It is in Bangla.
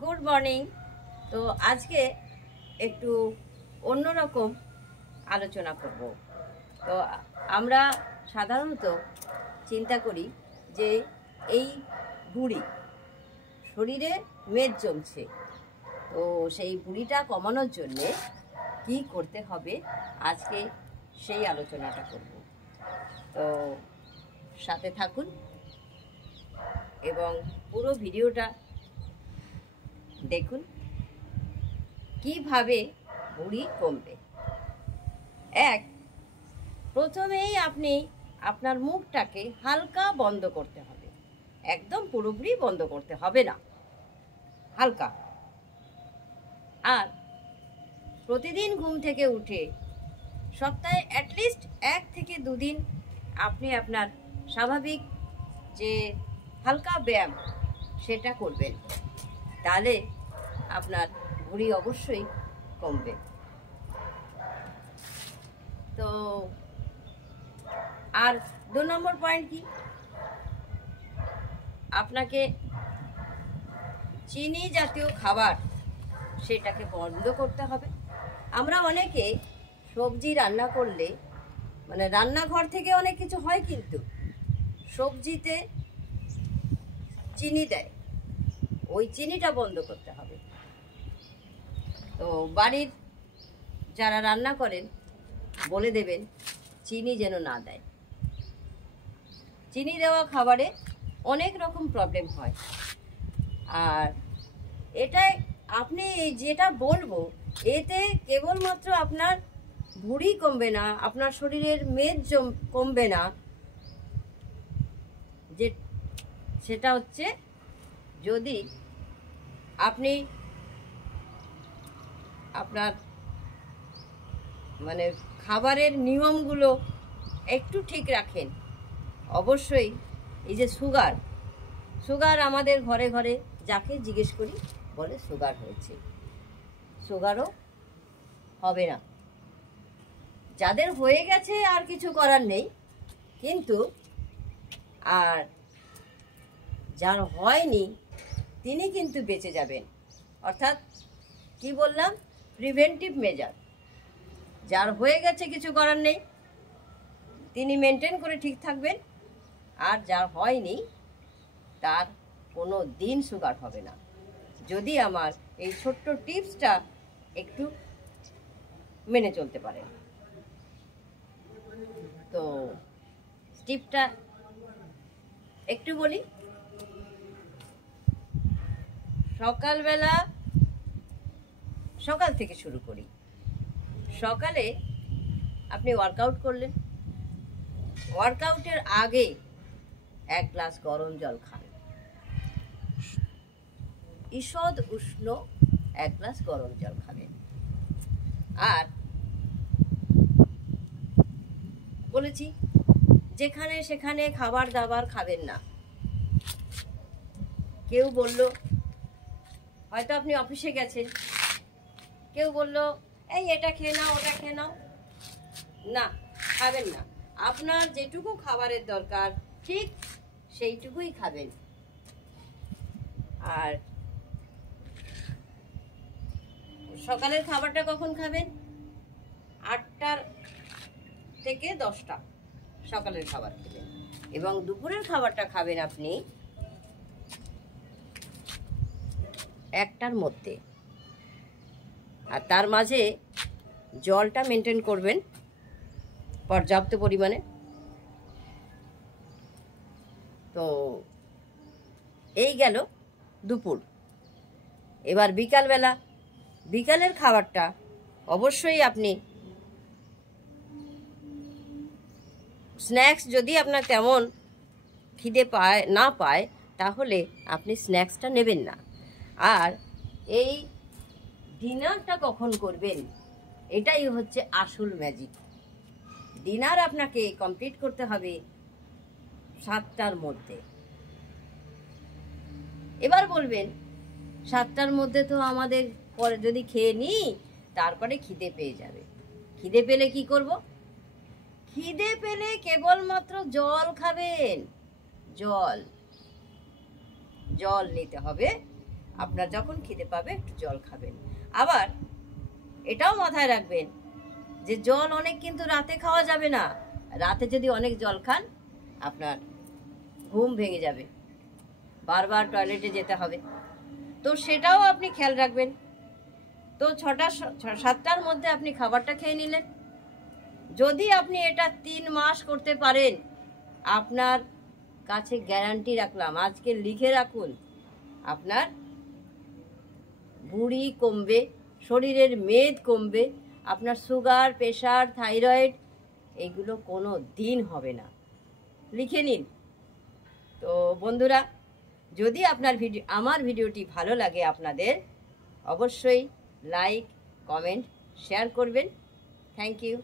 Good morning. তো আজকে একটু অন্যরকম আলোচনা করব। তো আমরা সাধারণত চিন্তা করি যে এই ভুঁড়ি, শরীরে মেদ জমছে, তো সেই ভুঁড়িটা কমানোর জন্যে কি করতে হবে আজকে সেই আলোচনাটা করব। তো সাথে থাকুন এবং পুরো ভিডিওটা দেখুন কিভাবে ভুঁড়ি কমবে। প্রথমেই আপনি আপনার মুখটাকে হালকা বন্ধ করতে হবে, একদম পুরোপুরি বন্ধ করতে হবে না, হালকা। আর প্রতিদিন ঘুম থেকে উঠে সপ্তাহে অ্যাটলিস্ট 1 থেকে 2 দিন আপনি আপনার স্বাভাবিক যে হালকা ব্যায়াম সেটা করবেন, তাহলে আপনার ভুঁড়ি অবশ্যই কমবে। তো আর 2 নম্বর পয়েন্ট কি, আপনাকে চিনি জাতীয় খাবার সেটাকে বন্ধ করতে হবে। আমরা অনেকে সবজি রান্না করলে, মানে রান্নাঘর থেকে অনেক কিছু হয়, কিন্তু সবজিতে চিনি দেয়, ওই চিনিটা বন্ধ করতে হবে। তো বাড়ির যারা রান্না করেন বলে দেবেন চিনি যেন না দেয়। চিনি দেওয়া খাবারে অনেক রকম প্রবলেম হয়। আর এটাই আপনি যেটা বলবো, এতে কেবলমাত্র আপনার ভুঁড়ি কমবে না, আপনার শরীরের মেদ কমবে না, যে সেটা হচ্ছে যদি আপনি আপনার মানে খাবারের নিয়মগুলো একটু ঠিক রাখেন। অবশ্যই এই যে সুগার আমাদের ঘরে ঘরে যাকে জিজ্ঞেস করি বলে সুগার হয়েছে, সুগারও হবে না। যাদের হয়ে গেছে আর কিছু করার নেই, কিন্তু আর যার হয়নি তিনি কিন্তু বেঁচে যাবেন। অর্থাৎ কি বললাম, প্রিভেন্টিভ মেজার। যার হয়ে গেছে কিছু করার নেই, তিনি মেনটেন করে ঠিক থাকবেন, আর যার হয়নি তার কোনো দিন সুগার হবে না, যদি আমার এই ছোট্ট টিপসটা একটু মেনে চলতে পারেন। তো টিপটা একটু বলি। সকাল থেকে শুরু করি। সকালে আপনি ওয়ার্কআউট করলেন, ওয়ার্কআউটের আগে 1 গ্লাস গরম জল খান, ঈষৎ উষ্ণ 1 গ্লাস গরম জল খাবেন। আর বলেছি যেখানে সেখানে খাবার দাবার খাবেন না। কেউ বলল, হয়তো আপনি অফিসে গেছেন, কেউ বলল এই এটা খেয়ে নাও ওটা খেয়ে নাও, না, খাবেন না। আপনার যেটুকু খাবারের দরকার ঠিক সেইটুকুই খাবেন। আর সকালের খাবারটা কখন খাবেন? 8টা থেকে 10টা সকালের খাবার খাবেন, এবং দুপুরের খাবারটা খাবেন আপনি 1টার মধ্যে। আর তার মাঝে জলটা মেনটেন করবেন পর্যাপ্ত পরিমাণে। তো এই গেল দুপুর। এবার বিকালের খাবারটা অবশ্যই আপনি স্ন্যাক্স, যদি আপনার তেমন খিদে না পায় তাহলে আপনি স্ন্যাক্সটা নেবেন না। আর এই ডিনারটা কখন করবেন, এটাই হচ্ছে আসল ম্যাজিক। ডিনার আপনাকে কমপ্লিট করতে হবে 7টার মধ্যে। এবার বলবেন 7টার মধ্যে তো আমাদের পরে যদি খেয়ে নিই তারপরে খিদে পেয়ে যাবে। খিদে পেলে কি করব? খিদে পেলে কেবলমাত্র জল খাবেন, জল নিতে হবে। আপনার যখন খিদে পাবে একটু জল খাবেন। আবার এটাও মাথায় রাখবেন যে জল অনেক কিন্তু রাতে খাওয়া যাবে না। রাতে যদি অনেক জল খান আপনার ঘুম ভেঙে যাবে, বারবার টয়লেটে যেতে হবে, তো সেটাও আপনি খেয়াল রাখবেন। তো 7টার মধ্যে আপনি খাবারটা খেয়ে নিলেন। যদি আপনি এটা 3 মাস করতে পারেন, আপনার কাছে গ্যারান্টি রাখলাম, আজকে লিখে রাখুন, আপনার ভুঁড়ি কমবে, শরীরের মেদ কমবে, আপনার সুগার, প্রেশার, থাইরয়েড এইগুলো কোনো দিন হবে না। লিখে নিন। তো বন্ধুরা, যদি আমার ভিডিওটি ভালো লাগে আপনাদের, অবশ্যই লাইক, কমেন্ট, শেয়ার করবেন। Thank you.